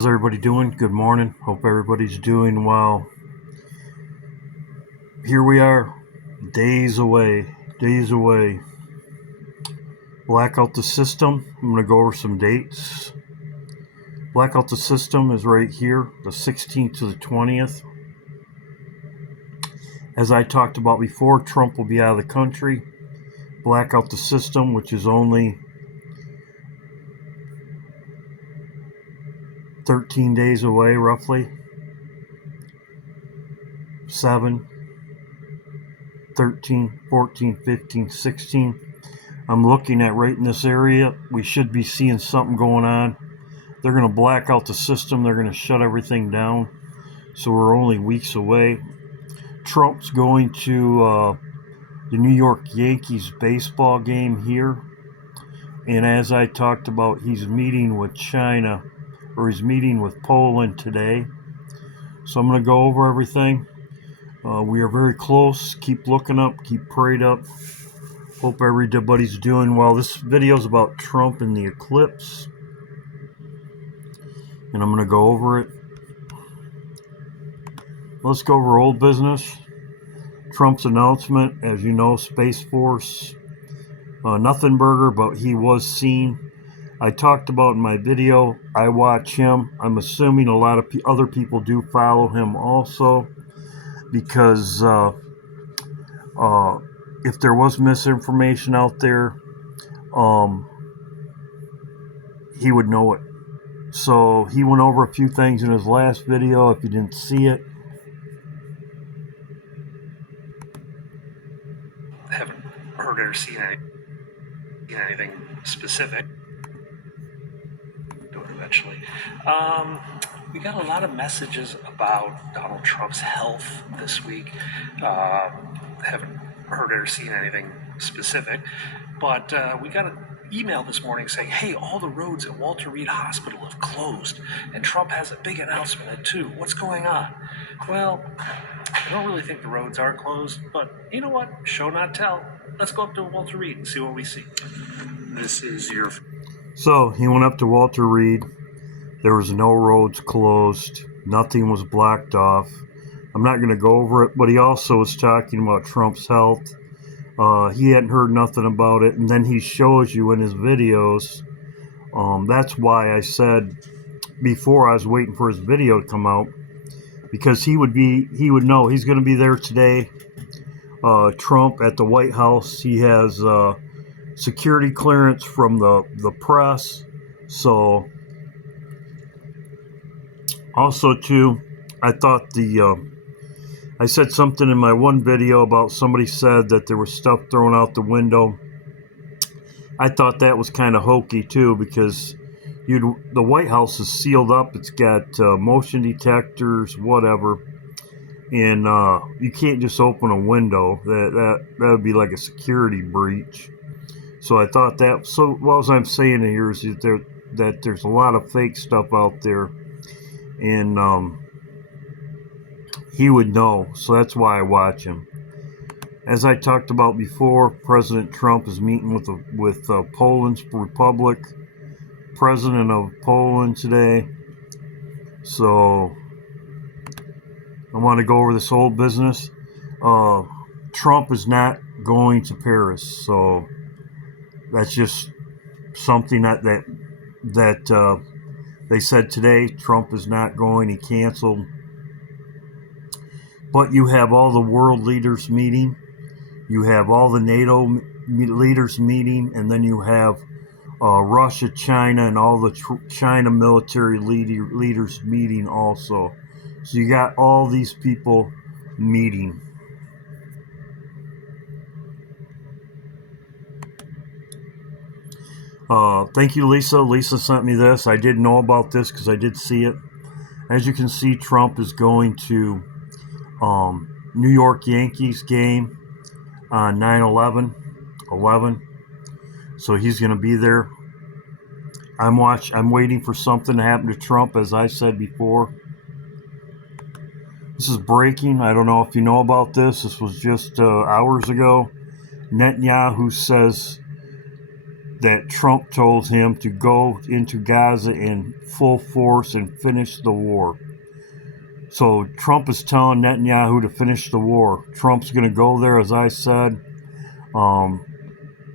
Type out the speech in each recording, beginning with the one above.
How's everybody doing? Good morning. Hope everybody's doing well. Here we are, days away. Blackout the system. I'm going to go over some dates. Blackout the system is right here, the 16th to the 20th. As I talked about before, Trump will be out of the country. Blackout the system, which is only 13 days away, roughly. 7, 13, 14, 15, 16. I'm looking at right in this area. We should be seeing something going on. They're going to black out the system. They're going to shut everything down. So we're only weeks away. Trump's going to the New York Yankees baseball game here. And as I talked about, he's meeting with China, or he's meeting with Poland today. So I'm going to go over everything. We are very close. Keep looking up. Keep prayed up. Hope everybody's doing well. This video is about Trump and the eclipse. And I'm going to go over it. Let's go over old business. Trump's announcement, as you know, Space Force, nothing burger, but he was seen. I talked about in my video, I watch him. I'm assuming a lot of other people do follow him also, because if there was misinformation out there, he would know it. So he went over a few things in his last video. If you didn't see it, haven't heard or seen anything specific. Do it eventually. We got a lot of messages about Donald Trump's health this week. Haven't heard or seen anything specific, but we got an email this morning saying, hey, all the roads at Walter Reed Hospital have closed, and Trump has a big announcement at 2. What's going on? Well, I don't really think the roads are closed, but you know what? Show not tell. Let's go up to Walter Reed and see what we see. This is your... So he went up to Walter Reed. There was no roads closed. Nothing was blocked off. I'm not going to go over it, but he also was talking about Trump's health. He hadn't heard nothing about it, and then he shows you in his videos. That's why I said before I was waiting for his video to come out, because he would know. He's going to be there today. Trump at the White House. He has security clearance from the press. So also too, I thought I said something in my one video about somebody said that there was stuff thrown out the window. I thought that was kind of hokey too, because the White House is sealed up. It's got motion detectors, whatever, and you can't just open a window. That would be like a security breach. So I thought that. So what I'm saying here is that there's a lot of fake stuff out there, and he would know. So that's why I watch him. As I talked about before, President Trump is meeting with Poland's Republic, President of Poland today. So I want to go over this whole business. Trump is not going to Paris, so that's just something that they said today. Trump is not going. He canceled. But you have all the world leaders meeting. You have all the NATO leaders meeting, and then you have Russia, China, and all the China military leaders meeting also. So you got all these people meeting. Thank you, Lisa. Lisa sent me this. I did know about this because I did see it. As you can see, Trump is going to New York Yankees game on 9/11. So he's going to be there. I'm waiting for something to happen to Trump, as I said before. This is breaking. I don't know if you know about this. This was just hours ago. Netanyahu says that Trump told him to go into Gaza in full force and finish the war. So Trump is telling Netanyahu to finish the war. Trump's going to go there, as I said.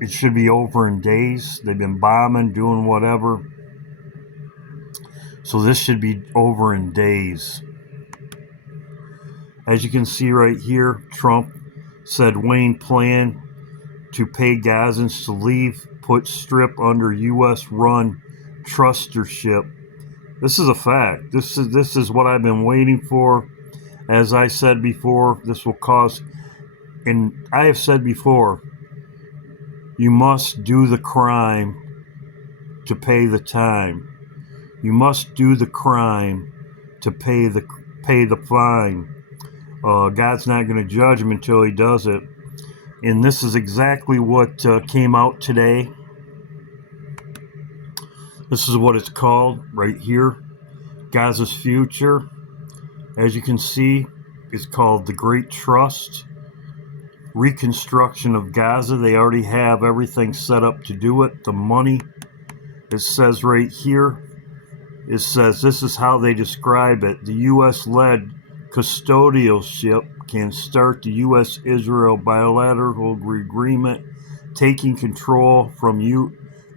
It should be over in days. They've been bombing, doing whatever. So this should be over in days. As you can see right here, Trump said Wayne planned to pay Gazans to leave, put strip under U.S.-run trustership. This is a fact. This is what I've been waiting for. As I said before, this will cause, and I have said before, you must do the crime to pay the time. You must do the crime to pay the fine. God's not going to judge him until he does it. And this is exactly what came out today. This is what it's called right here. Gaza's future. As you can see, it's called The Great Trust. Reconstruction of Gaza. They already have everything set up to do it. The money. It says right here. It says this is how they describe it. The U.S.-led custodialship can start the U.S.-Israel bilateral agreement, taking control from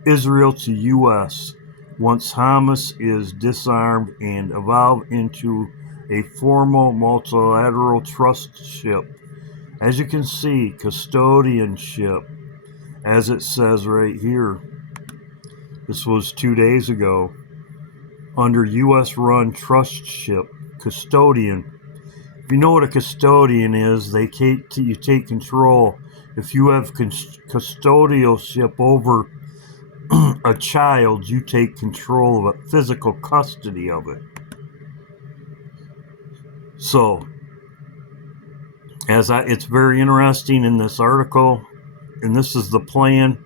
Israel to U.S. once Hamas is disarmed and evolve into a formal multilateral trustship. As you can see, custodianship, as it says right here. This was 2 days ago. Under U.S.-run trustship, custodian. If you know what a custodian is, you take control. If you have custodialship over a child, you take control of it, physical custody of it. So, it's very interesting in this article, and this is the plan.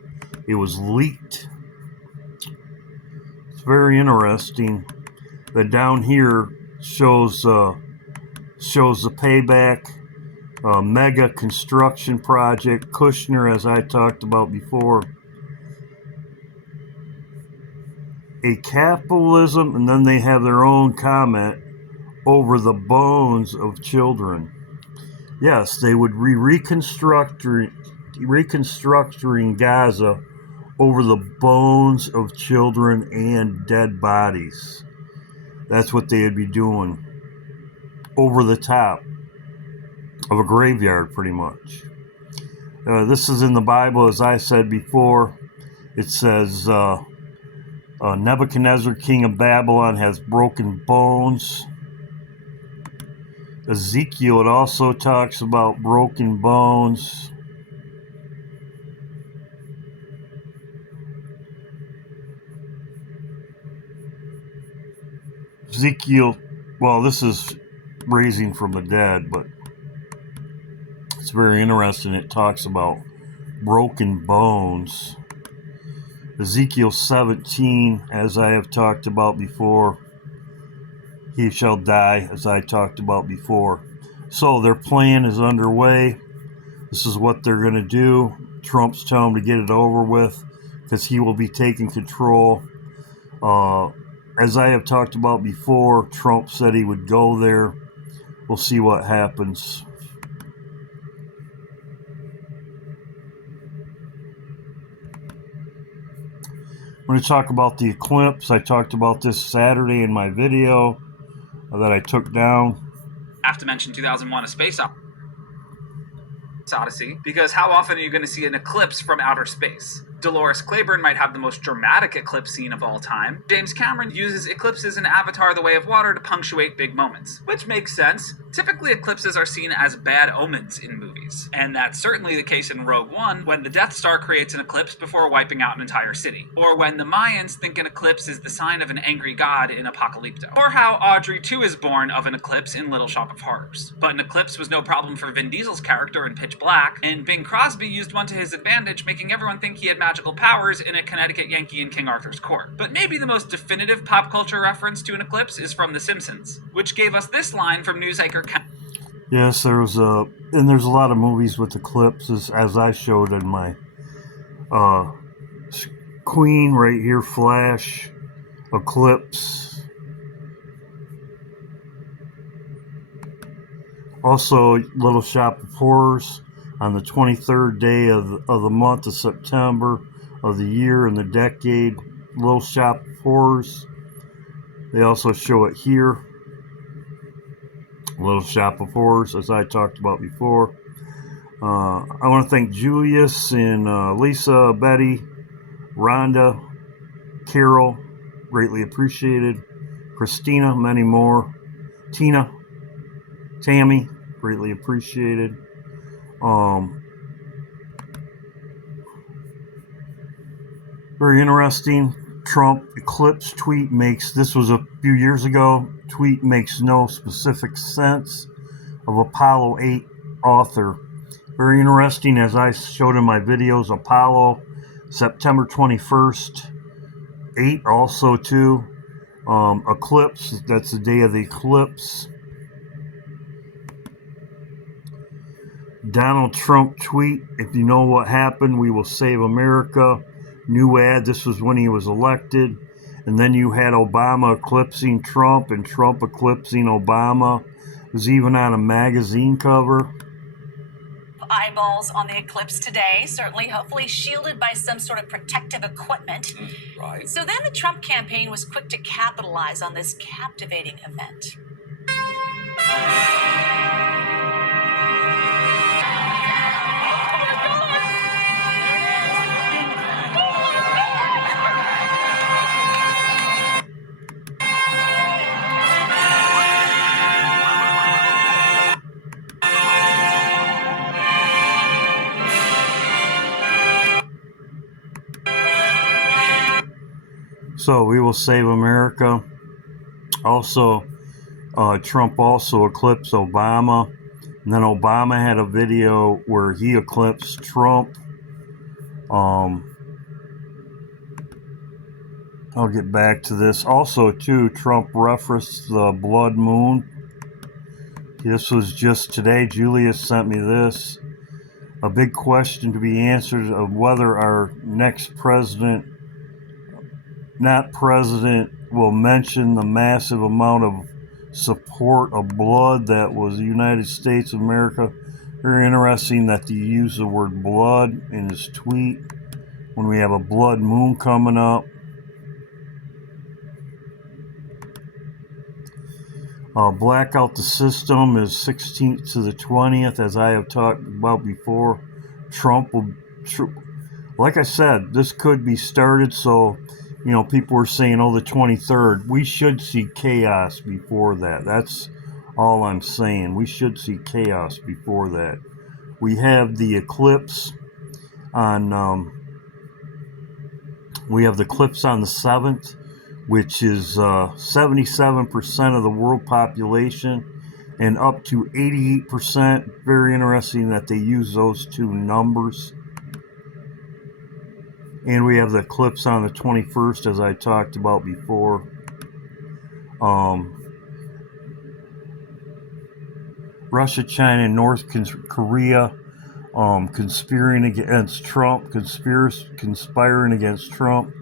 It was leaked. It's very interesting that down here shows the payback, mega construction project, Kushner, as I talked about before, a capitalism, and then they have their own comment over the bones of children. Yes, they would be reconstructing Gaza over the bones of children and dead bodies. That's what they would be doing. Over the top of a graveyard, pretty much. This is in the Bible, as I said before. It says Nebuchadnezzar, king of Babylon, has broken bones. Ezekiel, it also talks about broken bones. Ezekiel, well, this is raising from the dead, but it's very interesting. It talks about broken bones. Ezekiel 17, as I have talked about before, he shall die, as I talked about before. So their plan is underway. This is what they're going to do. Trump's telling them to get it over with because he will be taking control. As I have talked about before, Trump said he would go there. We'll see what happens. I'm going to talk about the eclipse. I talked about this Saturday in my video that I took down. I have to mention 2001: A Space Odyssey, because how often are you going to see an eclipse from outer space? Dolores Claiborne might have the most dramatic eclipse scene of all time. James Cameron uses eclipses in Avatar: The Way of Water to punctuate big moments, which makes sense. Typically, eclipses are seen as bad omens in movies, and that's certainly the case in Rogue One, when the Death Star creates an eclipse before wiping out an entire city, or when the Mayans think an eclipse is the sign of an angry god in Apocalypto, or how Audrey 2 is born of an eclipse in Little Shop of Horrors. But an eclipse was no problem for Vin Diesel's character in Pitch Black, and Bing Crosby used one to his advantage, making everyone think he had magical powers in A Connecticut Yankee in King Arthur's Court. But maybe the most definitive pop culture reference to an eclipse is from The Simpsons, which gave us this line from news anchor Yes, there's a lot of movies with eclipses, as I showed in my Queen right here, flash, eclipse. Also, Little Shop of Horrors on the 23rd day of the month of September of the year and the decade. Little Shop of Horrors. They also show it here. Little Shop of Horrors, as I talked about before. I want to thank Julius and Lisa, Betty, Rhonda, Carol, greatly appreciated. Christina, many more. Tina, Tammy, greatly appreciated. Very interesting. Trump Eclipse tweet makes, this was a few years ago, tweet makes no specific sense of Apollo 8 author. Very interesting, as I showed in my videos, Apollo, September 21st, 8 also too. Eclipse, that's the day of the eclipse. Donald Trump tweet, if you know what happened, we will save America. New ad, this was when he was elected. And then you had Obama eclipsing Trump and Trump eclipsing Obama. It was even on a magazine cover. Eyeballs on the eclipse today, certainly, hopefully shielded by some sort of protective equipment. Right. So then the Trump campaign was quick to capitalize on this captivating event. So we will save America. Also, Trump also eclipsed Obama. And then Obama had a video where he eclipsed Trump. I'll get back to this. Also, too, Trump referenced the blood moon. This was just today. Julius sent me this. A big question to be answered of whether our next president, not president, will mention the massive amount of support of blood that was the United States of America. Very interesting that they use the word blood in his tweet when we have a blood moon coming up. Blackout the system is 16th to the 20th, as I have talked about before. Trump will, like I said, this could be started, so, you know, people were saying, oh, the 23rd. We should see chaos before that. That's all I'm saying. We should see chaos before that. We have the eclipse on, we have the eclipse on the 7th, which is 77% of the world population and up to 88%. Very interesting that they use those two numbers. And we have the eclipse on the 21st, as I talked about before. Russia, China, and North Korea conspiring against Trump, conspiring against Trump.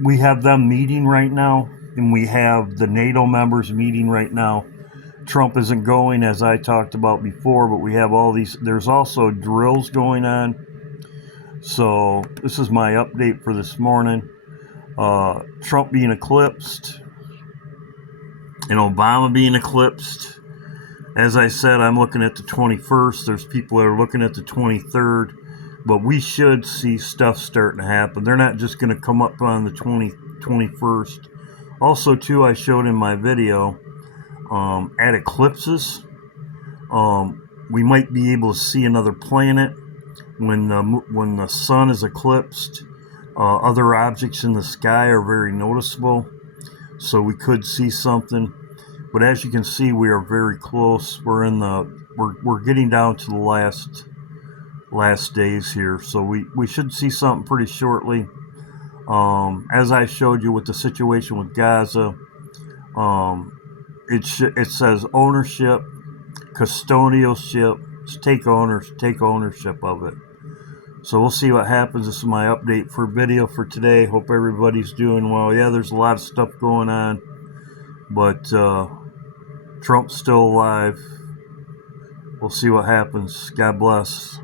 We have them meeting right now, and we have the NATO members meeting right now. Trump isn't going, as I talked about before, but we have all these. There's also drills going on. So this is my update for this morning. Trump being eclipsed and Obama being eclipsed. As I said, I'm looking at the 21st. There's people that are looking at the 23rd. But we should see stuff starting to happen. They're not just going to come up on the 21st. Also, too, I showed in my video, at eclipses, we might be able to see another planet when the sun is eclipsed. Other objects in the sky are very noticeable, so we could see something. But as you can see, we are very close. We're getting down to the last days here, so we should see something pretty shortly. As I showed you with the situation with Gaza, it says ownership, custodialship, take ownership of it. So we'll see what happens. This is my update for video for today. Hope everybody's doing well. Yeah, there's a lot of stuff going on, but Trump's still alive. We'll see what happens. God bless.